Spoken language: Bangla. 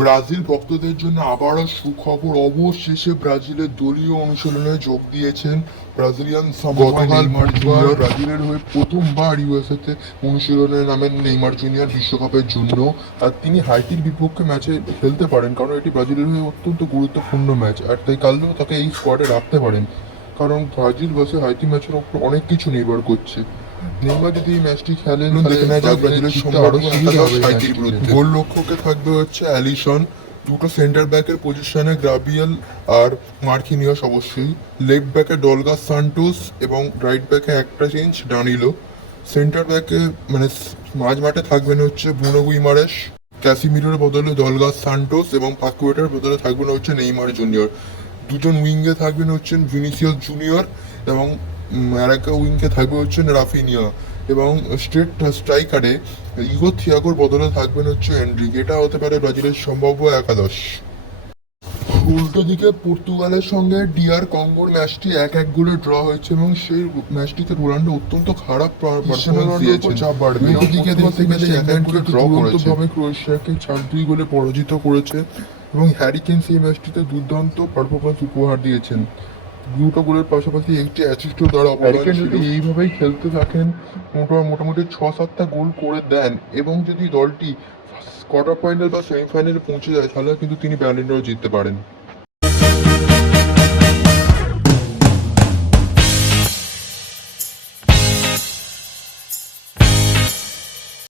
ব্রাজিল ভক্তদের জন্য আবারও সুখবর, অবশেষে ব্রাজিলের দলীয় অনুশীলনে যোগ দিয়েছেন ব্রাজিলিয়ান গতকাল বুধবার ব্রাজিলের হয়ে প্রথমবার ইউএসএ তে অনুশীলনে নামেন নেইমার জুনিয়র বিশ্বকাপের জন্য। আর তিনি হাইতির বিপক্ষে ম্যাচে খেলতে পারেন, কারণ এটি ব্রাজিলের হয়ে অত্যন্ত গুরুত্বপূর্ণ ম্যাচ, আর তাই কালও তাকে এই স্কোয়াডে রাখতে পারেন, কারণ ব্রাজিল ভার্সেস হাইতি ম্যাচের উপর অনেক কিছু নির্ভর করছে। নেইমার যদি এই ম্যাচটি খেলেন তাহলে ব্রাজিলের সম্ভাবনা আরো সুবিধা হবে হাইতির বিরুদ্ধে। গোলরক্ষকে থাকবে হচ্ছে অ্যালিসন, দুটো সেন্টার ব্যাকের পজিশনে গ্রাবিয়েল আর মার্কিনিয়াস অবশ্যই, লেফট ব্যাকে ডলগাস সান্টোস এবং রাইট ব্যাকে একটা চেঞ্জ ডানিলো। সেন্টার ব্যাকে মানে মাঝ মাঠে থাকবেন হচ্ছে ব্রুনো গুইমারেস, ক্যাসিমিরোর বদলে ডলগাস সান্টোস এবং পাকুয়েটার বদলে থাকবেন হচ্ছে নেইমার জুনিয়র। দুজন উইঙ্গে থাকবেন হচ্ছেন ভিনিসিয়াস জুনিয়র এবং আর একটা উইঙ্গে থাকবে হচ্ছেন রাফিনিয়া, এবং স্ট্রেট স্ট্রাইকারে ইগো থিয়াগোর বদলে থাকবেন হচ্ছে এন্ড্রিক। এটা হতে পারে ব্রাজিলের সম্ভাব্য একাদশ। উল্টো দিকে পর্তুগালের সঙ্গে ডিআর কঙ্গোর ম্যাচটি 1-1 গোলে ড্র হয়েছে এবং সেই ম্যাচটিতে রোনাল্ডো অত্যন্ত খারাপ পারফরম্যান্স দিয়েছেন। উল্টো দিকে দেখতে গেলে ইংল্যান্ডকে ড্র করেছে, ক্রোয়েশিয়াকে 4-2 গোলে পরাজিত করেছে এবং হ্যারি কেন সেই ম্যাচটিতে দুর্দান্ত পারফরম্যান্স উপহার দিয়েছেন। দুটো গোলের পাশাপাশি একটি অ্যাসিস্টও দ্বারা অবদান ছিল। যদি এইভাবেই খেলতে থাকেন, মোটামুটি 6-7টা গোল করে দেন এবং যদি দলটি কোয়ার্টার ফাইনাল বা সেমিফাইনালে পৌঁছে যায়, তাহলে কিন্তু তিনি ব্যালন ড'র জিততে পারেন।